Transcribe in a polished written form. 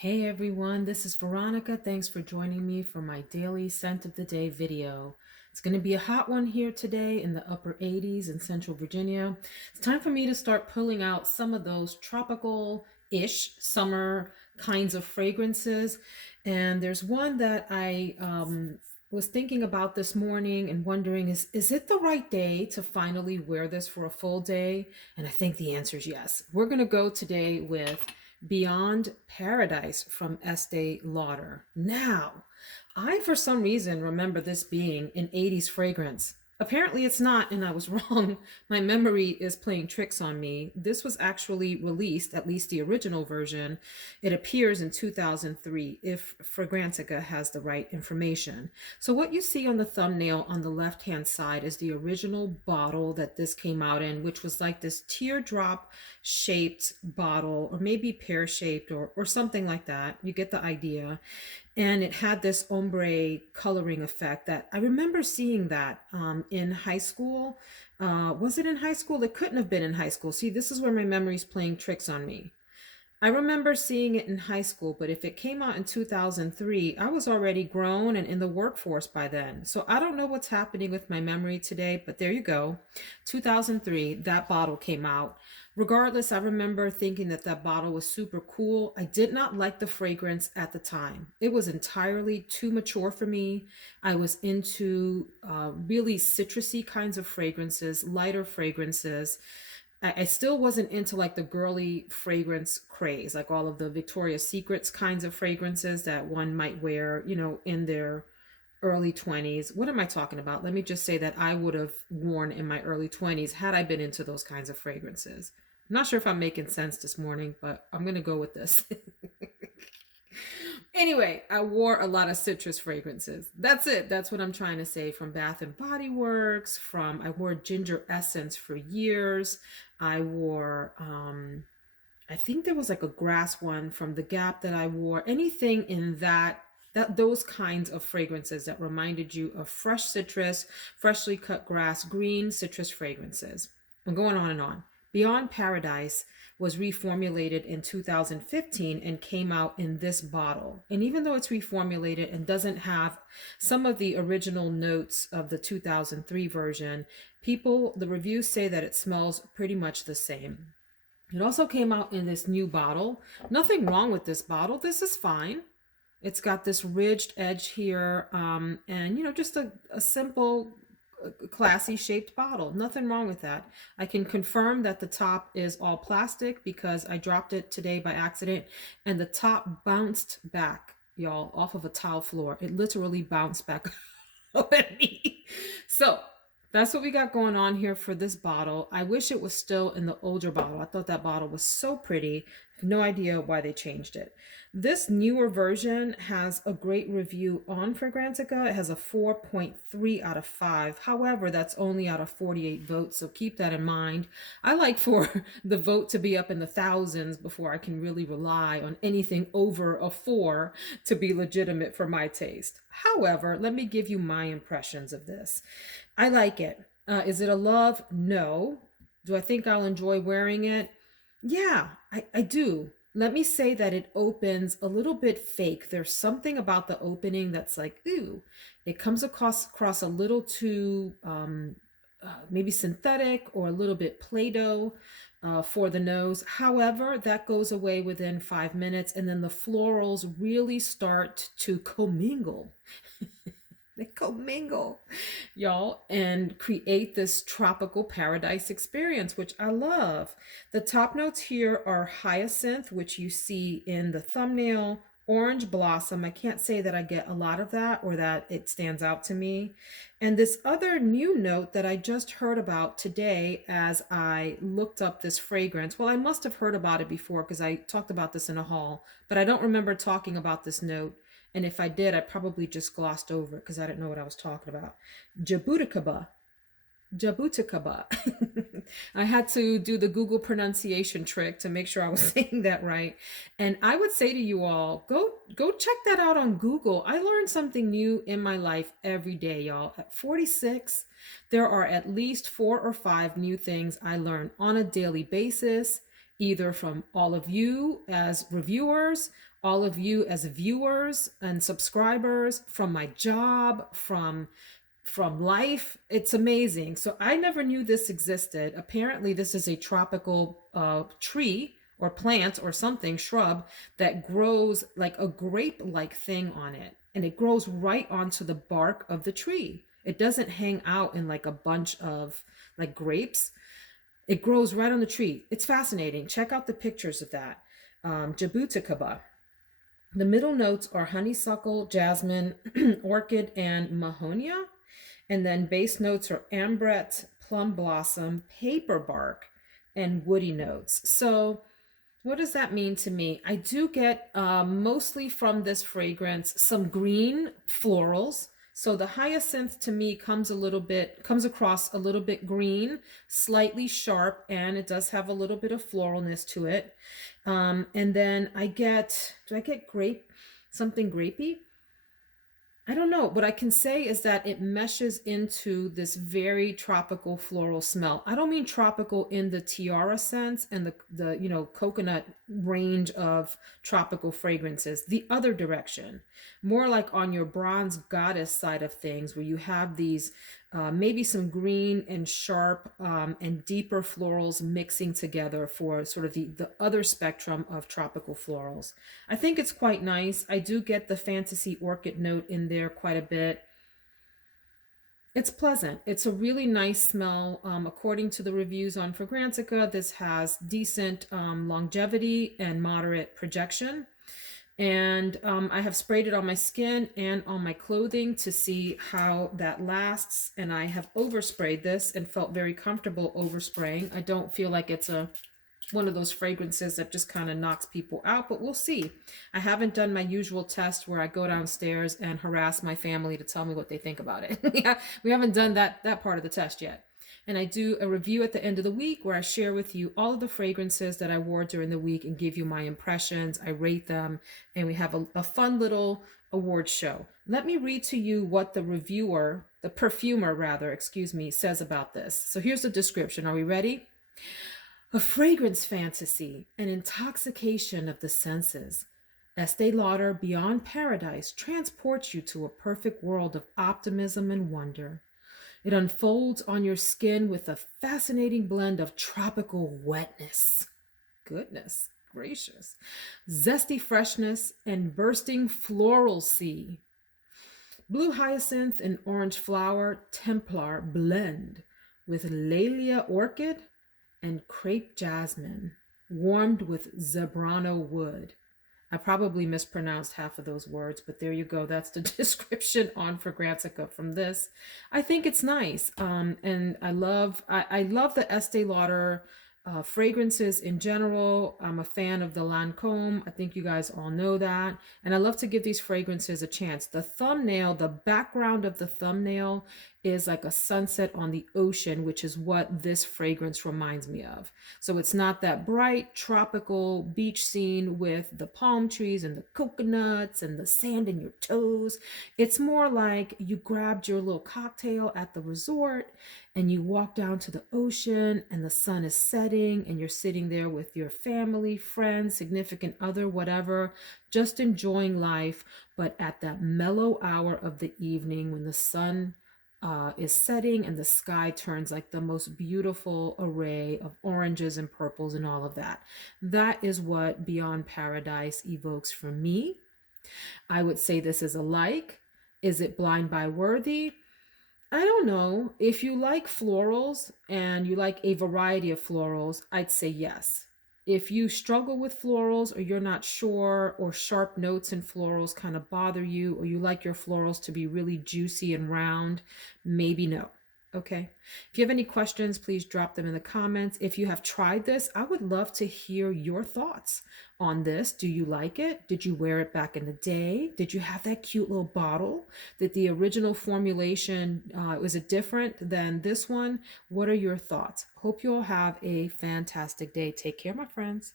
Hey everyone, this is Veronica. Thanks for joining me for my daily scent of the day video. It's going to be a hot one here today in the upper 80s in Central Virginia. It's time for me to start pulling out some of those tropical-ish summer kinds of fragrances. And there's one that I was thinking about this morning and wondering is it the right day to finally wear this for a full day? And I think the answer is yes. We're going to go today with Beyond Paradise from Estée Lauder. Now, I for some reason remember this being an 80s fragrance. Apparently it's not, and I was wrong. My memory is playing tricks on me. This was actually released, at least the original version. It appears in 2003, if Fragrantica has the right information. So what you see on the thumbnail on the left-hand side is the original bottle that this came out in, which was like this teardrop shaped bottle, or maybe pear shaped, or something like that. You get the idea. And it had this ombre coloring effect that I remember seeing that in high school. Was it in high school? It couldn't have been in high school. See, this is where my memory's playing tricks on me. I remember seeing it in high school, but if it came out in 2003, I was already grown and in the workforce by then. So I don't know what's happening with my memory today, but there you go. 2003, that bottle came out. Regardless, I remember thinking that that bottle was super cool. I did not like the fragrance at the time. It was entirely too mature for me. I was into really citrusy kinds of fragrances, lighter fragrances. I still wasn't into like the girly fragrance craze, like all of the Victoria's Secrets kinds of fragrances that one might wear, in their early 20s. What am I talking about? Let me just say that I would have worn in my early 20s had I been into those kinds of fragrances. I'm not sure if I'm making sense this morning, but I'm going to go with this. Anyway, I wore a lot of citrus fragrances. That's it. That's what I'm trying to say. From Bath and Body Works, I wore ginger essence for years. I wore I think there was like a grass one from the Gap that I wore. Anything in that those kinds of fragrances that reminded you of fresh citrus, freshly cut grass, green citrus fragrances. I'm going on and on. Beyond Paradise was reformulated in 2015 and came out in this bottle. And even though it's reformulated and doesn't have some of the original notes of the 2003 version, the reviews say that it smells pretty much the same. It also came out in this new bottle. Nothing wrong with this bottle. This is fine. It's got this ridged edge here, and just a simple classy shaped bottle. Nothing wrong with that. I can confirm that the top is all plastic because I dropped it today by accident and the top bounced back, y'all, off of a tile floor. It literally bounced back up at me. So that's what we got going on here for this bottle. I wish it was still in the older bottle. I thought that bottle was so pretty. I have no idea why they changed it. This newer version has a great review on Fragrantica. It has a 4.3 out of 5. However, that's only out of 48 votes, so keep that in mind. I like for the vote to be up in the thousands before I can really rely on anything over a 4 to be legitimate for my taste. However, let me give you my impressions of this. I like it. Is it a love? No. Do I think I'll enjoy wearing it? Yeah, I do. Let me say that it opens a little bit fake. There's something about the opening that's like, ooh, it comes across a little too maybe synthetic or a little bit Play-Doh for the nose. However, that goes away within 5 minutes, and then the florals really start to commingle. They commingle, y'all, and create this tropical paradise experience, which I love. The top notes here are hyacinth, which you see in the thumbnail, orange blossom. I can't say that I get a lot of that or that it stands out to me. And this other new note that I just heard about today as I looked up this fragrance. Well, I must have heard about it before because I talked about this in a haul, but I don't remember talking about this note. And if I did, I probably just glossed over it because I didn't know what I was talking about. Jabuticaba. Jabuticaba. I had to do the Google pronunciation trick to make sure I was saying that right. And I would say to you all, go check that out on Google. I learn something new in my life every day, y'all. At 46, there are at least 4 or 5 new things I learn on a daily basis, either from all of you as reviewers all of you as viewers and subscribers, from my job, from life. It's amazing. So I never knew this existed. Apparently, this is a tropical tree or plant or something, shrub, that grows like a grape like thing on it. And it grows right onto the bark of the tree. It doesn't hang out in like a bunch of like grapes. It grows right on the tree. It's fascinating. Check out the pictures of that. Jabuticaba. The middle notes are honeysuckle, jasmine, orchid, and mahonia. And then base notes are ambret, plum blossom, paper bark, and woody notes. So, what does that mean to me? I do get mostly from this fragrance some green florals. So the hyacinth to me comes across a little bit green, slightly sharp, and it does have a little bit of floralness to it. And then do I get something grapey? I don't know. What I can say is that it meshes into this very tropical floral smell. I don't mean tropical in the tiara sense and the coconut range of tropical fragrances. The other direction, more like on your bronze goddess side of things, where you have these maybe some green and sharp and deeper florals mixing together for sort of the other spectrum of tropical florals. I think it's quite nice. I do get the fantasy orchid note in there quite a bit. It's pleasant. It's a really nice smell. According to the reviews on Fragrantica, this has decent longevity and moderate projection. And I have sprayed it on my skin and on my clothing to see how that lasts. And I have oversprayed this and felt very comfortable overspraying. I don't feel like it's one of those fragrances that just kind of knocks people out, but we'll see. I haven't done my usual test where I go downstairs and harass my family to tell me what they think about it. Yeah, we haven't done that part of the test yet. And I do a review at the end of the week where I share with you all of the fragrances that I wore during the week and give you my impressions. I rate them, and we have a fun little award show. Let me read to you what the perfumer rather, says about this. So here's the description. Are we ready? A fragrance fantasy, an intoxication of the senses. Estée Lauder Beyond Paradise transports you to a perfect world of optimism and wonder. It unfolds on your skin with a fascinating blend of tropical wetness. Goodness gracious. Zesty freshness and bursting floral sea. Blue hyacinth and orange flower Templar blend with Laelia orchid and crepe jasmine, warmed with zebrano wood. I probably mispronounced half of those words, but there you go. That's the description on Fragrantica from this. I think it's nice, and I love the Estée Lauder fragrances in general. I'm a fan of the Lancôme. I think you guys all know that, and I love to give these fragrances a chance. The background of the thumbnail is like a sunset on the ocean, which is what this fragrance reminds me of. So it's not that bright tropical beach scene with the palm trees and the coconuts and the sand in your toes. It's more like you grabbed your little cocktail at the resort and you walk down to the ocean and the sun is setting and you're sitting there with your family, friends, significant other, whatever, just enjoying life, but at that mellow hour of the evening when the sun is setting and the sky turns like the most beautiful array of oranges and purples and all of that. That is what Beyond Paradise evokes for me. I would say this is a like. Is it blind buy worthy? I don't know. If you like florals and you like a variety of florals, I'd say yes. If you struggle with florals or you're not sure, or sharp notes in florals kind of bother you, or you like your florals to be really juicy and round, maybe no. Okay. If you have any questions, please drop them in the comments. If you have tried this, I would love to hear your thoughts on this. Do you like it? Did you wear it back in the day? Did you have that cute little bottle? Did the original formulation, was it different than this one? What are your thoughts? Hope you all have a fantastic day. Take care, my friends.